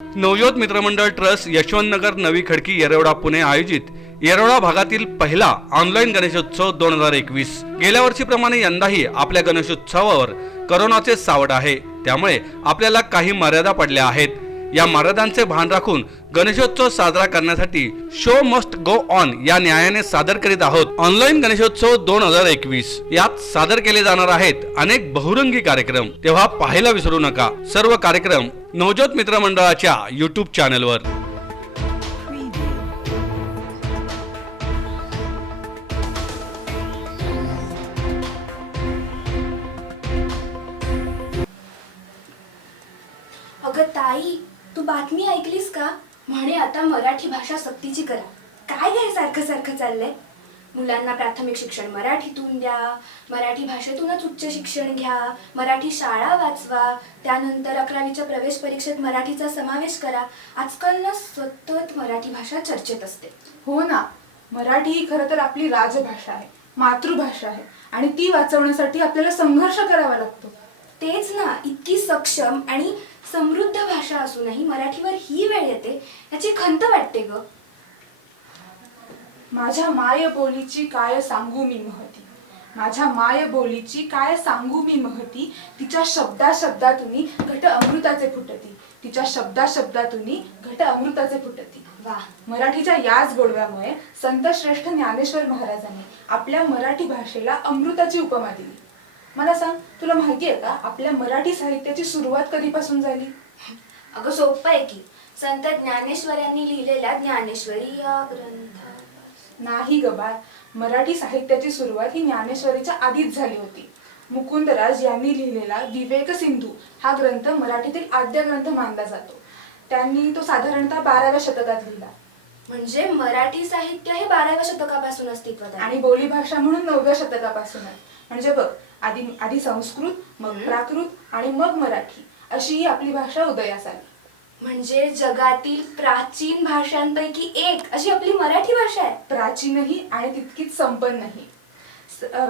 नवज्योत मित्रमंडळ ट्रस्ट यशवंतनगर नवी खडकी येरवडा पुणे आयोजित येरवडा भागातील पहिला ऑनलाईन गणेशोत्सव 2021। गेल्या वर्षीप्रमाणे यंदाही आपल्या गणेशोत्सवावर करोनाचे सावट आहे, त्यामुळे आपल्याला काही मर्यादा पडल्या आहेत। या मर्यादांचे भान राखून गणेशोत्सव साजरा करण्यासाठी शो मस्ट गो ऑन या न्यायाने सादर करीत आहोत ऑनलाईन गणेशोत्सव 2021। यात सादर केले जाणार आहेत अनेक बहुरंगी कार्यक्रम, तेव्हा पाहायला विसरू नका। सर्व कार्यक्रम नवज्योत मित्रमंडळाच्या YouTube चॅनलवर। अगं ताई, तू बातमी ऐकलीस का? म्हणे आता मराठी भाषा सक्तीची करा। काय हे सारखं सारखं चाललंय? मुलांना प्राथमिक शिक्षण मराठीतून द्या, मराठी भाषेतूनच उच्च शिक्षण घ्या, मराठी शाळा वाचवा, त्यानंतर 11वीच्या प्रवेश परीक्षेत मराठीचा समावेश करा। आजकाल ना सतत मराठी भाषा चर्चेत असते। हो ना, मराठी ही खरं तर आपली राजभाषा आहे, मातृभाषा आहे आणि ती वाचवण्यासाठी आपल्याला संघर्ष करावा लागतो। तेच ना, इतकी सक्षम आणि समृद्ध भाषा असूनही मराठीवर ही वेळ येते याची खंत वाटते ग। माझ्या माय बोलीची काय सांगू मी महती, माझ्या माय बोलीची काय सांगू मी महती, तिच्या शब्दा शब्दातूनी घट अमृताचे फुटती, तिच्या शब्दा शब्दातूनी घट अमृताचे फुटती। वाह, मराठीच्या याच गोडव्यामुळे संत श्रेष्ठ ज्ञानेश्वर महाराजांनी आपल्या मराठी भाषेला अमृताची उपमा दिली। मला सांग, तुला माहिती आहे का आपल्या मराठी साहित्याची सुरुवात कधीपासून झाली? अगं सोपं आहे की, संत ज्ञानेश्वरांनी लिहिलेल्या ज्ञानेश्वरी या ग्रंथात। नाही ग बाळ, मराठी साहित्याची सुरुवात ही ज्ञानेश्वरीच्या आधीच झाली होती। मुकुंदराज यांनी लिहिलेला विवेक सिंधू हा ग्रंथ मराठीतील आद्य ग्रंथ मानला जातो। त्यांनी तो साधारणतः 12व्या शतकात लिहिला। म्हणजे मराठी साहित्य हे 12व्या शतकापासून अस्तित्वात आहे आणि बोलीभाषा म्हणून 9व्या शतकापासून आहे। म्हणजे बघ, आधी संस्कृत, मग प्राकृत आणि मग मराठी अशी ही आपली भाषा उदयास आली। म्हणजे जगातील प्राचीन भाषांपैकी एक अशी आपली मराठी भाषा आहे। प्राचीनही आणि तितकीच संपन्नही।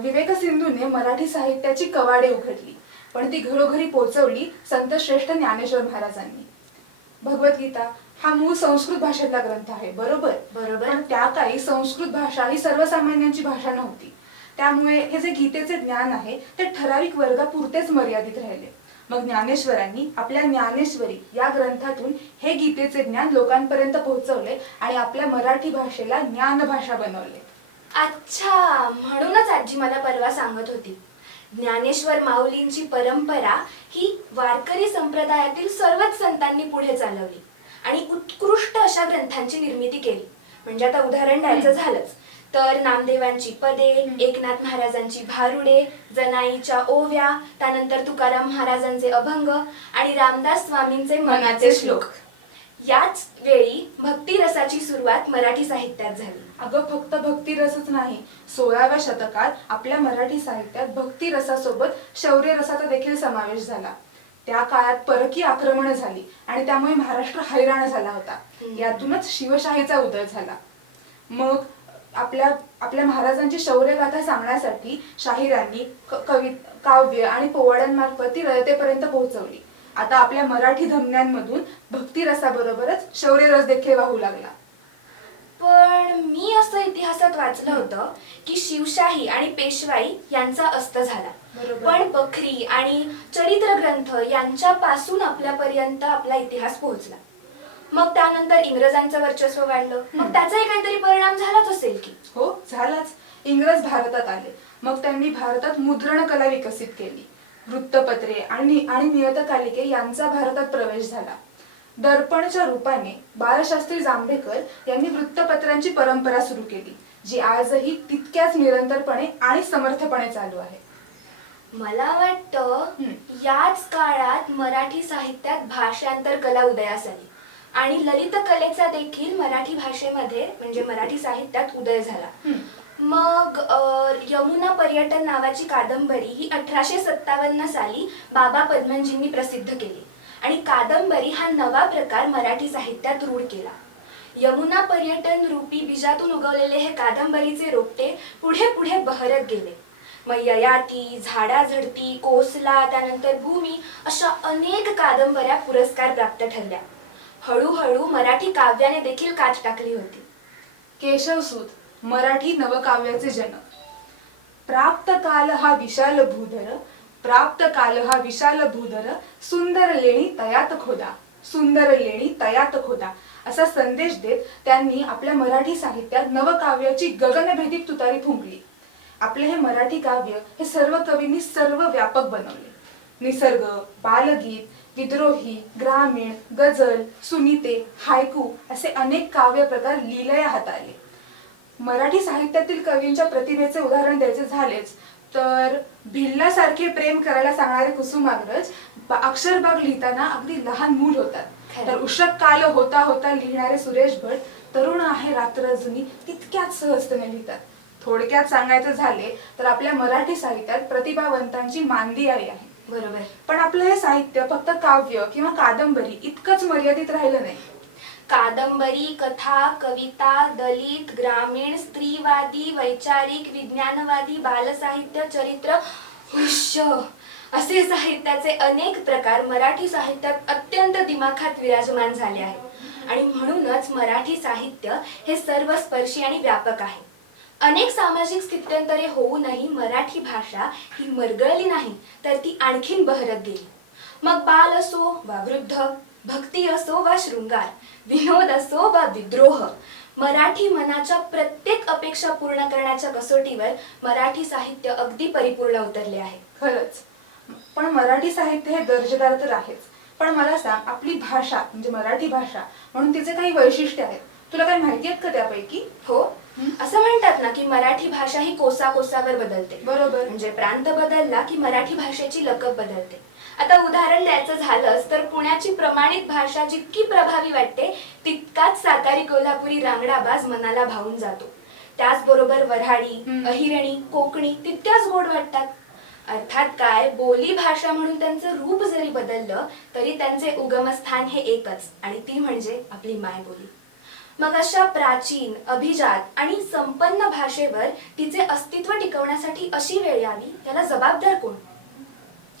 विवेक सिंधूने मराठी साहित्याची कवाडे उघडली, पण ती घरोघरी पोहोचवली संत श्रेष्ठ ज्ञानेश्वर महाराजांनी। भगवद्गीता हा मूळ संस्कृत भाषेतला ग्रंथ आहे, बरोबर? पण त्या काळी संस्कृत भाषा ही सर्वसामान्यांची भाषा नव्हती, त्यामुळे हे जे गीतेचे ज्ञान आहे ते ठराविक वर्गापुरतेच मर्यादित राहिले। मग ज्ञानेश्वरांनी आपल्या ज्ञानेश्वरी या ग्रंथातून हे गीतेचे ज्ञान लोकांपर्यंत पोहोचवले आणि आपल्या मराठी भाषेला ज्ञान भाषा बनवले। अच्छा, म्हणूनच आजी मला परवा सांगत होती, ज्ञानेश्वर माऊलींची परंपरा ही वारकरी संप्रदायातील सर्वच संतांनी पुढे चालवली आणि उत्कृष्ट अशा ग्रंथांची निर्मिती केली। म्हणजे आता उदाहरण द्यायचं झालंच तर नामदेवांची पदे, एकनाथ महाराजांची भारुडे, जनाईच्या ओव्या, त्यानंतर तुकाराम महाराजांचे अभंग आणि रामदास स्वामींचे मनाचे श्लोक। याच वेळी भक्ती रसाची सुरुवात मराठी साहित्यात झाली। अगं, फक्त भक्ती रसच नाही, 16व्या शतकात आपल्या मराठी साहित्यात भक्ती रसासोबत शौर्य रसाचा देखील समावेश झाला। त्या काळात परकीय आक्रमण झाली आणि त्यामुळे महाराष्ट्र हैराण झाला होता। यातूनच शिवशाहीचा उदय झाला। मग आपल्या महाराजांची शौर्यगाथा सांगण्यासाठी शाहिरांनी काव्य आणि पोवाड्यांमार्फत ती रयतेपर्यंत पोहोचवली। आता आपल्या मराठी धमन्यांमधून भक्ती रसाबरोबरच शौर्य रस देखील वाहू लागला। पण मी असं इतिहासात वाचलं होतं की शिवशाही आणि पेशवाई यांचा अस्त झाला, पण बखरी आणि चरित्र ग्रंथ यांच्यापासून आपल्यापर्यंत आपला इतिहास पोहोचला। मग त्यानंतर इंग्रजांचं वर्चस्व वाढलं, मग त्याचाही काहीतरी परिणाम झालाच असेल की? हो, झालाच। इंग्रज भारतात आले, मग त्यांनी भारतात मुद्रण कला विकसित केली। वृत्तपत्रे आणि नियतकालिके यांचा भारतात प्रवेश झाला। दर्पणच्या रूपाने बाळशास्त्री जांभेकर यांनी वृत्तपत्रांची परंपरा सुरू केली, जी आजही तितक्याच निरंतरपणे आणि समर्थपणे चालू आहे। मला वाटतं याच काळात मराठी साहित्यात भाषांतर कला उदयास आली आणि ललित कलेचा देखील मराठी भाषेमध्ये म्हणजे मराठी साहित्यात उदय झाला। मग यमुना पर्यटन नावाची कादंबरी ही 1857 साली बाबा पद्मनजींनी प्रसिद्ध केली आणि कादंबरी हा नवा प्रकार मराठी साहित्यात रूढ केला। यमुना पर्यटन रूपी बीजातून उगवलेले हे कादंबरीचे रोपटे पुढे पुढे बहरत गेले। मग ययाती, झाडाझडती, कोसला, त्यानंतर भूमी अशा अनेक कादंबऱ्या पुरस्कार प्राप्त ठरल्या। हळूहळू मराठी काव्याने देखील काच टाकली होती. केशवसूत मराठी नवकाव्याचे जनक. प्राप्त काल हा विशाल भूधर, प्राप्त काल हा विशाल भूधर, सुंदर लेणी तयात खोदा, सुंदर लेणी तयात खोदा असा संदेश देत त्यांनी आपल्या मराठी साहित्यात नवकाव्याची गगनभेदी तुतारी फुंकली. आपले हे मराठी काव्य हे सर्व कवींनी सर्व व्यापक बनवले. निसर्ग, बालगीत, विद्रोही, ग्रामीण, गझल, सुनीते, हायकू असे अनेक काव्य प्रकार लीलया हाताळले. मराठी साहित्यातील कवींच्या प्रतिभेचे उदाहरण द्यायचे झालेच तर भिल्लासारखे प्रेम करायला सांगणारे कुसुमाग्रज अक्षरबाग लिहिताना अगदी लहान मूल होतात. तर उषक काल होता होता लिहिणारे सुरेश भट तरुण आहे रात्र जुनी तितक्याच सहजतेने लिहितात. थोडक्यात सांगायचं झाले तर आपल्या मराठी साहित्यात प्रतिभावंतांची मांदियाळी आहे. बरोबर. पण आपलं हे साहित्य फक्त काव्य किंवा कादंबरी इतकंच मर्यादित राहिलं नाही. कादंबरी, कथा, कविता, दलित, ग्रामीण, स्त्रीवादी, वैचारिक, विज्ञानवादी, बालसाहित्य, चरित्र, हुश्य असे साहित्याचे अनेक प्रकार मराठी साहित्यात अत्यंत दिमाखात विराजमान झाले आहेत. आणि म्हणूनच मराठी साहित्य हे सर्वस्पर्शी आणि व्यापक आहे. अनेक सामाजिक स्थित्यंतरे होऊनही मराठी भाषा ही मरगळली नाही तर ती आणखीन बहरत गेली. मग बाल असो वा वृद्ध, भक्ती असो वा शृंगार, विनोद असो वा विद्रोह, मराठी मनाच्या प्रत्येक अपेक्षा पूर्ण करण्याच्या कसोटीवर मराठी साहित्य अगदी परिपूर्ण उतरले आहे. खरंच. पण मराठी साहित्य हे दर्जेदार तर आहेच. पण मला सांग, आपली भाषा म्हणजे मराठी भाषा म्हणून तिचे काही वैशिष्ट्य आहेत. तुला काही माहिती आहेत का त्यापैकी? हो. असं म्हणतात ना की मराठी भाषा ही कोसाकोसावर बदलते. बरोबर. म्हणजे प्रांत बदलला की मराठी भाषेची लकब बदलते. आता उदाहरण द्यायचं झालंच तर पुण्याची प्रमाणित भाषा जितकी प्रभावी वाटते तितकाच सातारी कोल्हापुरी रांगडाबाज मनाला भावून जातो. त्याचबरोबर वऱ्हाडी, अहिरणी, कोकणी तितक्याच गोड वाटतात. अर्थात काय, बोली भाषा म्हणून त्यांचं रूप जरी बदललं तरी त्यांचे उगमस्थान हे एकच आणि ती म्हणजे आपली मायबोली. मग अशा प्राचीन, अभिजात आणि संपन्न भाषेवर तिचे अस्तित्व टिकवण्यासाठी अशी वेळ यावी याला जबाबदार कोण?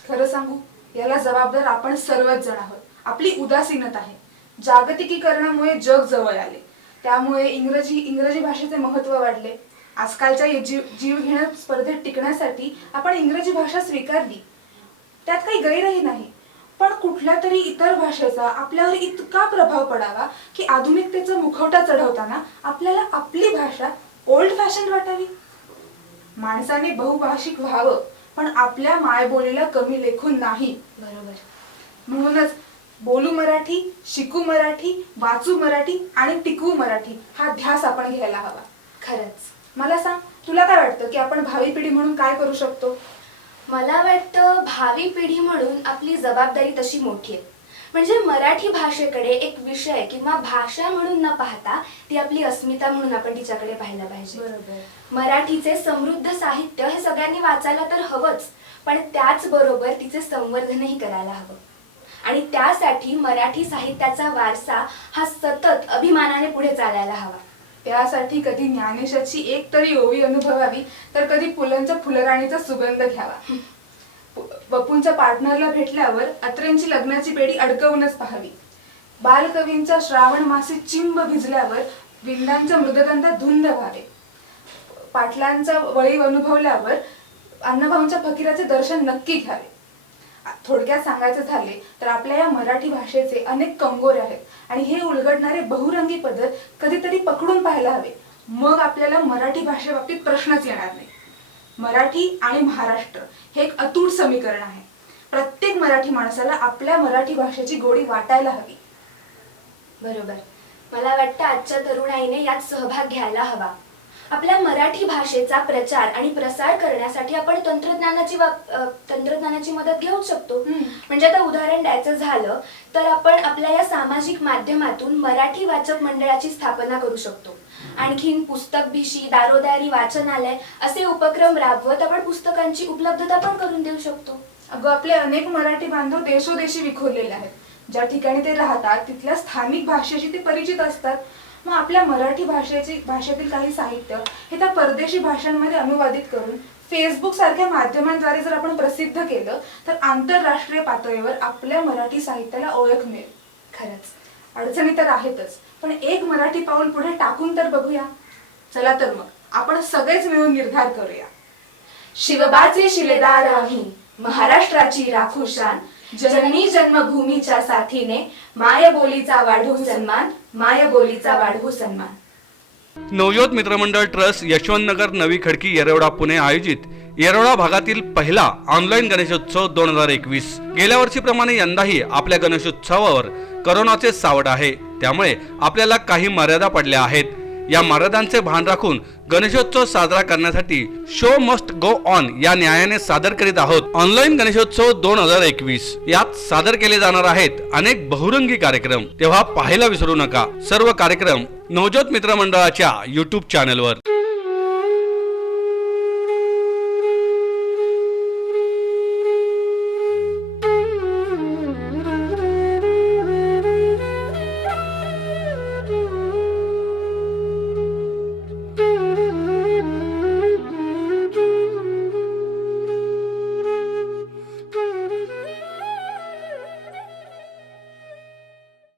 खरं सांगू, याला जबाबदार आपण सर्वच जण आहोत. आपली उदासीनता आहे. जागतिकीकरणामुळे जग जवळ आले, त्यामुळे इंग्रजी भाषेचे महत्त्व वाढले. आजकालच्या जीवघेण्या स्पर्धेत टिकण्यासाठी आपण इंग्रजी भाषा स्वीकारली, त्यात काही गैरही नाही. पण कुठल्या तरी इतर भाषेचा आपल्यावर इतका प्रभाव पडावा की आधुनिकतेचा मुखवटा चढवताना आपल्याला आपली भाषा ओल्ड फॅशन वाटावी. माणसाने बहुभाषिक व्हावं पण आपल्या मायबोलीला कमी लेखून नाही. बरोबर. म्हणूनच बोलू मराठी, शिकू मराठी, वाचू मराठी आणि टिकवू मराठी हा ध्यास आपण घ्यायला हवा. खरंच. मला सांग, तुला काय वाटतं की आपण भावी पिढी म्हणून काय करू शकतो? मला वाटतं भावी पिढी म्हणून आपली जबाबदारी तशी मोठी आहे. म्हणजे मराठी भाषेकडे एक विषय किंवा भाषा म्हणून न पाहता ती आपली अस्मिता म्हणून आपण तिच्याकडे पाहायला पाहिजे. बरोबर. मराठीचे समृद्ध साहित्य हे सगळ्यांनी वाचायला तर हवंच, पण त्याचबरोबर तिचे संवर्धनही करायला हवं. आणि त्यासाठी मराठी साहित्याचा वारसा हा सतत अभिमानाने पुढे चालायला हवा. त्यासाठी कधी ज्ञानेशाची एक तरी ओवी अनुभवावी तर कधी पुलंच्या फुलराणीचा सुगंध घ्यावा. बपूंच्या पार्टनरला भेटल्यावर अत्रेंची लग्नाची बेडी अडकवूनच पाहावी. बालकवींच्या श्रावण मासी चिंब भिजल्यावर विंदांच्या मृदगंधात धुंद व्हावे. पाटलांचा वळी अनुभवल्यावर अण्णाभाऊंच्या फकीराचे दर्शन नक्की घ्यावे. थोडक्यात सांगायचं झाले तर आपल्या या मराठी भाषेचे अनेक कंगोरे आहेत आणि हे उलगडणारे बहुरंगी पदर कधीतरी पकडून पाहायला हवे. मग आपल्याला मराठी भाषेबाबतीत प्रश्नच येणार नाही. मराठी आणि महाराष्ट्र हे एक अतूट समीकरण आहे. प्रत्येक मराठी माणसाला आपल्या मराठी भाषेची गोडी वाटायला हवी. बरोबर. मला वाटतं आजच्या तरुणाईने यात सहभाग घ्यायला हवा. आपल्या मराठी भाषेचा प्रचार आणि प्रसार करण्यासाठी आपण तंत्रज्ञानाची मदत घेऊ शकतो. म्हणजे आता उदाहरण द्यायचं झालं तर आपण आपल्या या सामाजिक माध्यमातून मराठी वाचक मंडळाची स्थापना करू शकतो. आणखीन पुस्तक भिशी, दारोदारी वाचनालय असे उपक्रम राबवत आपण पुस्तकांची उपलब्धता पण करून देऊ शकतो. अगं, आपले अनेक मराठी बांधव देशोदेशी विखुरलेले आहेत. ज्या ठिकाणी ते राहतात तिथल्या स्थानिक भाषेशी ते परिचित असतात. मग आपल्या मराठी भाषेतील काही साहित्य हे त्या परदेशी भाषांमध्ये अनुवादित करून फेसबुक सारख्या माध्यमांद्वारे जर आपण प्रसिद्ध केलं तर आंतरराष्ट्रीय पातळीवर आपल्या मराठी साहित्याला ओळख मिळेल. खरंच. अडचणी तर आहेतच, पण एक मराठी पाऊल पुढे टाकून तर बघूया. चला तर मग आपण सगळेच मिळून निर्धार करूया. शिवबाचे शिलेदार आम्ही, महाराष्ट्राची राखू शान, जननी जन्मभूमीच्या साथीने मायबोलीचा वाढवू सन्मान, मायबोलीचा वाढवू सन्मान. नवज्योत मित्रमंडळ ट्रस्ट यशवंतनगर नवी खडकी येरवडा पुणे आयोजित येरवडा भागातील पहिला ऑनलाईन गणेशोत्सव 2021. गेल्या वर्षीप्रमाणे यंदाही आपल्या गणेशोत्सवावर करोनाचे सावट आहे, त्यामुळे आपल्याला काही मर्यादा पडल्या आहेत. या मर्यादांचे भान राखून गणेशोत्सव साजरा करण्यासाठी शो मस्ट गो ऑन या न्यायाने सादर करीत आहोत ऑनलाईन गणेशोत्सव 2021. यात सादर केले जाणार आहेत अनेक बहुरंगी कार्यक्रम, तेव्हा पाहायला विसरू नका. सर्व कार्यक्रम नवज्योत मित्रमंडळाच्या YouTube चॅनलवर.